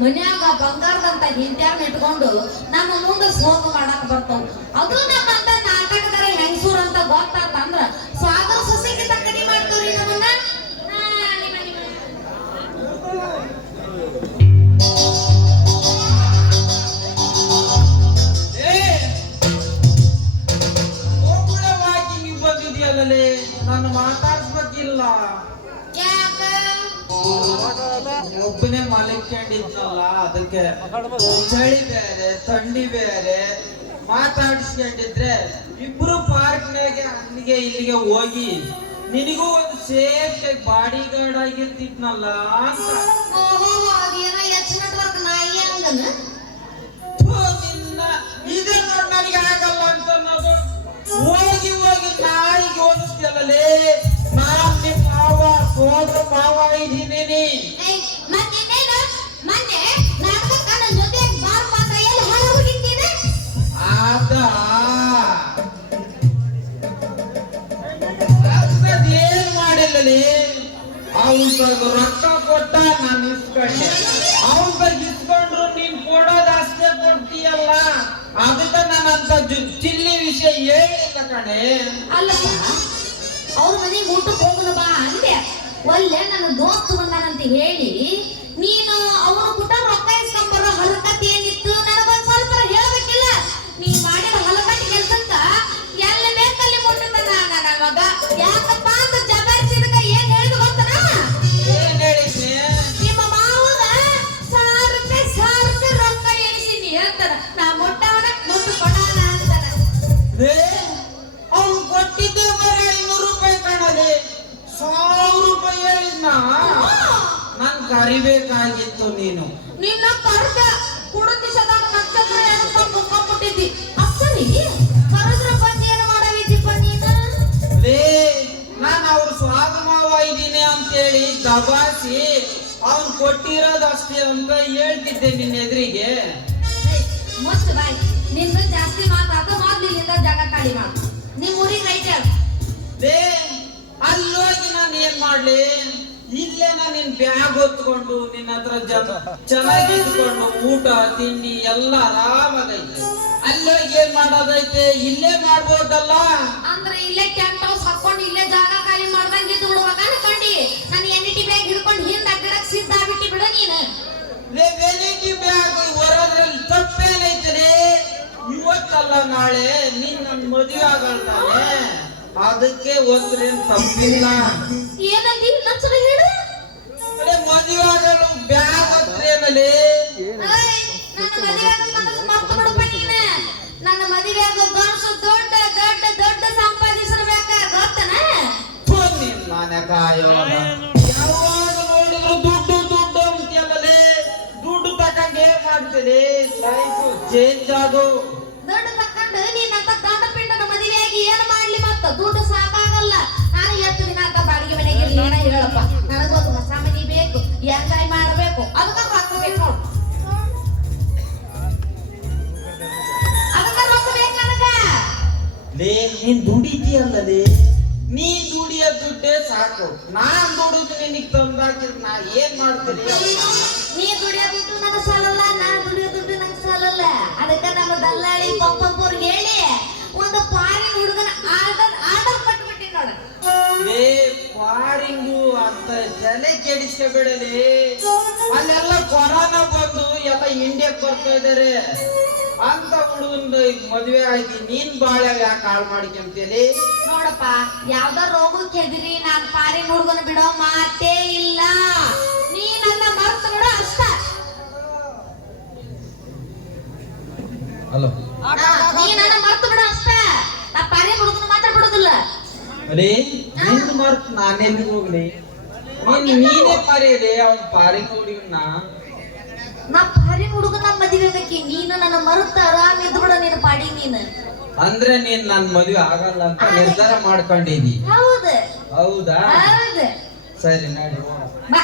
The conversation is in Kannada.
ಮನ್ಯಾಗ ಬಂಗಾರದಂತ ಹಿಂದ್ಯಾರ್ನ ಇಟ್ಕೊಂಡು ನಮ್ಮ ಮುಂದೆ ಸೋಗ ಮಾಡಕ್ ಬರ್ತಾವ. ಅದು ನಮ್ಮಂತ ನಾಟಕದಾರ ಹೆಂಗಸೂರ್ ಅಂತ ಗೊತ್ತಾತಂದ್ರ ಸ್ವಾಗತ ಸೊಸೆಗೆ ಕಡಿ ಮಾಡ್ತೀವ್ರಿ ನಮ್ಮನ್ನ. ನಾನು ಮಾತಾಡ್ಸ್ಬೇಕಿಲ್ಲ, ಒಬ್ಬನೇ ಮಲಕೊಂಡಿದ್ನಲ್ಲ ಅದಕ್ಕೆ. ಚಳಿ ಬೇರೆ ಥಂಡಿ ಬೇರೆ ಮಾತಾಡಿಸ್ಕೊಂಡಿದ್ರೆ ಇಬ್ರು ಪಾರ್ಕ್ನಾಗೆ ಅಲ್ಲಿಗೆ ಇಲ್ಲಿಗೆ ಹೋಗಿ ನಿನಗೂ ಒಂದು ಸೇಫ್ ಬಾಡಿ ಗಾರ್ಡ್ ಆಗಿರ್ತಿದ್ನಲ್ಲ ಅಂತ. ಇದೇ ನೋಡಿ ನನಗೆ ಆಗಲ್ಲ ಅಂತ ಅನ್ನೋದು. ಹೋಗಿ ಹೋಗಿ ನಾಯಿಗೆ ಓದಿಸ್ತಿಯಲ್ಲೇ, ನಾನ್ ನಿಮ್ಮ ಮಾವ ಸೋದರ ಮಾವ ಇದ್ದೀನಿ. ಏನ್ ಮಾಡಿಲ್ಲಲಿ, ಅವನ್ ರೊಕ್ಕ ಕೊಟ್ಟ ನಾನು ಇಸ್ಕೊಂಡೆ. ಅವನ್ ಇಸ್ಕೊಂಡ್ರು ನೀನ್ ಕೊಡೋದು ಅಷ್ಟೇ ಕೊಡ್ತೀಯಲ್ಲ, ಅದಕ್ಕೆ ನಾನಂತ ಚಿಲ್ಲಿ ವಿಷಯ ಹೇಳಿಲ್ಲ ಕಣೆ. ಅಲ್ಲಪ್ಪ, ಅವ್ರ ಮನೆಗೆ ಊಟಕ್ಕೆ ಹೋಗೋಣ ಬಾ ಅಂದೆ. ಒಳ್ಳೆ ನನ್ನ ದೋಸ್ತು ಬಂದಾನಂತ ಹೇಳಿ ನೀನು ಅವನು ಪುಟ ರೊಕ್ಕ ಇಸ್ಕೊಂಬರೋ ಹಲಕತ್ತಿ ಏನಿತ್ತು ನನಗೊಂದ್ ಸ್ವಲ್ಪ ಹೇಳ್ಬೇಕಿಲ್ಲ. ನೀ ಮಾಡಿರೋ ಹಲಕಟ್ಟಿ ಕೆಲ್ಸಕ್ಕ ಎಲ್ಲಿ ಬೇಕಲ್ಲಿ ಮುಟ್ಟಿದ್ದಾನ ನನ್ನ ಮಗ. ಯಾಕಪ್ಪ ಅಂತ ಜಬರ್ಸಿದಕ್ಕ ಏನ್ ಹೇಳಿದ್ ಗೊತ್ತನ? ಏನ್ ಹೇಳಿದ್ನಿ? ನಿಮ್ಮ ಮಾವಗ 1,000 ರೂಪಾಯಿ ರೊಕ್ಕ ಎಣಿಸಿನಿ ಅಂತಾನ. ನಾ ಮುಟ್ಟವನ ಮುಟ್ಟು ಕೊಡೋಣ ಅಂತಾನ. ಅವ್ನು ಕೊಟ್ಟಿದ್ದೆ ಬರೀ 500 ರೂಪಾಯಿ ಕಾಣಲಿ, 1,000 ರೂಪಾಯಿ ಹೇಳಿದ್ನ. ನನ್ ಕರಿಬೇಕಾಗಿತ್ತು ನೀನು. ನಿನ್ನ ಕರ್ದ ಕುಡುತಿಸದಾಗ ನಕ್ಷತ್ರ ಏನಪ್ಪ ಮುಖ ಮುಟ್ಟಿದ್ದಿ. ಅಸಲಿ ಕರೆದ್ರ ಬಂದು ಏನು ಮಾಡವಿದ್ದೀಪ್ಪ ನೀನು? ನಾನು ಅವ್ರ ಸ್ವಾದ ಮಾವ ಇದ್ದೀನಿ ಅಂತೇಳಿ ದಬಾಸಿ ಅವ್ನು ಕೊಟ್ಟಿರೋದಷ್ಟೇ ಅಂತ ಹೇಳ್ತಿದ್ದೆ ನಿನ್ನ ಎದುರಿಗೆ. ಮಸ್ತ್ ಬಾಯ್, ನಿನ್ನ ಜಾಸ್ತಿ ಮಾತಾಡ ಮೊದ್ಲು ಇಲ್ಲಿಂದ ಜಾಗ ಖಾಲಿ ಮಾಡು. ನಿಮ್ ಊರಿಗೆ ರೈಟ್ ಹೇಳು. ಅಲ್ಲೋಗಿ ನಾನು ಏನ್ ಮಾಡ್ಲಿ? ಇಲ್ಲೇ ನಿನ್ ಬ್ಯಾಗ್ ಹೊತ್ಕೊಂಡು ನಿನ್ನ ಹತ್ರ ಚೆನ್ನಾಗಿ ಇಟ್ಕೊಂಡು ಊಟ ತಿಂಡಿ ಎಲ್ಲ ಆರಾಮಾಗೈತೆ. ಅಲ್ಲೋಗಿ ಏನ್ ಮಾಡೋದೈತೆ? ಇಲ್ಲೇ ಮಾಡ್ಬೋದಲ್ಲ. ಅಂದ್ರೆ ಇಲ್ಲೇ ಕ್ಯಾಂಪ್ ಹೌಸ್ ಹಾಕೊಂಡು ಇಲ್ಲೇ ಜಾಗ ಖಾಲಿ ಮಾಡ್ದಂಗೆ ಇದ್ದು ಬಿಡುವಾಗ ಅನ್ಕೊಂಡಿ ನಾನು ಎನ್ಇಟಿ ಬ್ಯಾಗ್ ಹಿಡ್ಕೊಂಡು ಹಿಂದ ಅಡ್ಡಾಡಕ್ ಸಿದ್ಧ ಬಿಟ್ಟು ಬಿಡು ನೀನು. ವೆನಿಟಿ ಬ್ಯಾಗ್ ಹೊರೋದ್ರಲ್ಲಿ ತಪ್ಪೇನೈತೆ? ಇವತ್ತಲ್ಲ ನಾಳೆ ನೀನ್ ನನ್ ಮದುವೆ ಆಗಲ್ತಾನೆ, ಅದಕ್ಕೆ ಹೋದ್ರೇನ್ ತಪ್ಪಿಲ್ಲ. ಏನಂದಿ ನನ್ಸಲ ಹೇಳು. ಮದುವೆ ಆಗಲು ಬ್ಯಾಗ್ ಹತ್ರೇನಲ್ಲಿ ನನ್ನ ಮದುವೆ ಮರ್ತು ಬಿಡು ನೀನು. ನನ್ನ ಮದುವೆ ಆಗೋ ಗಂಡಸು ದೊಡ್ಡ ದೊಡ್ಡ ದೊಡ್ಡ ಸಂಪಾದಿಸಿರ್ಬೇಕ ಗೊತ್ತನ? ಯಾವಾಗ ನೋಡಿದ್ರು ದುಡ್ಡು ದುಡ್ಡು ಅಂತೀಯಲ್ಲೇ, ದುಡ್ಡು ತಕೊಂಡೇ ಮಾಡ್ತೇನೆ. ಲೈಫ್ ಚೇಂಜ್ ಆಗು. ದುಡ್ಡು ತಕೊಂಡು ನೀನಂತ ಗಂಡ ಪಿಂಡನ ಮದುವೆಯಾಗಿ ಏನ್ ಮಾಡ್ಲಿ? ಮತ್ತ ದುಡ್ಡು ಸಾಕಾಗಲ್ಲ. ನಾನು ಎಷ್ಟು ದಿನ ಅಂತ ಬಾಡಿಗೆ ಮನೆಗೆ ಏನ ಹೇಳಪ್ಪ, ನನಗೊಂದು ಹೊಸ ಮನಿ ಬೇಕು, ಎಂಜಾಯ್ ಮಾಡಬೇಕು, ಅದಕ್ಕ ರೊಕ್ಕ ಬೇಕು ನೋಡು. ಅದಕ್ಕ ರೊಕ್ಕ ಬೇಕು ನನಗ. ನೀನ್ ದುಡಿತೀಯಲ್ಲೇ, ನೀನ್ ದುಡಿಯ ದುಡ್ಡೇ ಸಾಕು. ನಾನ್ ದುಡಿದು ನಿನಗ್ ತಂದಾಕಿದ್ ನಾ ಏನ್ ಮಾಡ್ತೀನಿ? ನೀ ದುಡಿಯೋ ದುಡ್ಡು ನನಗೆ ಸಾಲಲ್ಲ, ನಾನ್ ದುಡಿಯೋ ದುಡ್ಡು ನಂಗೆ ಸಾಲಲ್ಲ. ಅದಕ್ಕೆ ನಮ್ಮ ದಲ್ಲಾಳಿ ಪಪ್ಪಪ್ಪವ್ರಿಗೆ ಹೇಳಿ ಒಂದು ಫಾರಿನ್ ಹುಡುಗನ ಆರ್ಡರ್ ಕೊಟ್ಬಿಟ್ಟಿ ನೋಡ. ಫಾರಿಂಗು ಅಂತ ತಲೆ ಕೆಡಿಸ್ಕೊಬೇಡಲಿ. ಅಲ್ಲೆಲ್ಲ ಕೊರೋನಾ ಬಂದು ಎಲ್ಲ ಇಂಡಿಯಾಕ್ ಬರ್ತಾ ಇದಾರೆ ಅಂತ ಹುಡುಗಂದು ಮದ್ವೆ ಆಗಿ ನೀನ್ ಬಾಳೆ ಯಾಕೆ ಹಾಳು ಮಾಡಿಕೊಂತೇಳಿ? ನೋಡಪ್ಪ, ಯಾವ್ದಾರ ರೋಗಕ್ಕೆ ಹೆದರಿ ನಾನ್ ಫಾರಿನ್ ಹುಡುಗನ ಬಿಡೋ ಮಾತೇ ಇಲ್ಲ. ನೀ ನನ್ನ ಮರ್ತು ಬಿಡು ಅಷ್ಟ. ಹಲೋ, ನೀ ನನ್ನ ಮರ್ತು ಬಿಡು ಅಷ್ಟ. ನಾ ಫಾರಿನ್ ಹುಡುಗನ ಮಾತ್ರ ಬಿಡೋದಿಲ್ಲ. ಅಲೇ ನಿನ್ ಮರ್ತ್ ನಾನೆಲ್ಲಿ ಹೋಗ್ಲಿ? ನೀನೇ ಪಾರಿಯಲಿ ಅವ್ನ ಫಾರಿನ್ ಹುಡುಗನ. ನಾ ಫಾರಿನ್ ಹುಡುಗನ ಮದುವೆ ಆಗಕ್ಕೆ ನೀನು ನನ್ನ ಮರುತ್ತ ಆರಾಮ್ ಇದ್ದು ಬಿಡ ನೀನು ಪಾಡಿ ನೀನು. ಅಂದ್ರೆ ನೀನ್ ನನ್ ಮದುವೆ ಆಗಲ್ಲ ಅಂತ ನಿರ್ಧಾರ ಮಾಡ್ಕೊಂಡಿದ್ದಿ? ಹೌದು. ಹೌದಾ? ಹೌದು. ಸರಿ ನಡಿ. ಬಾ.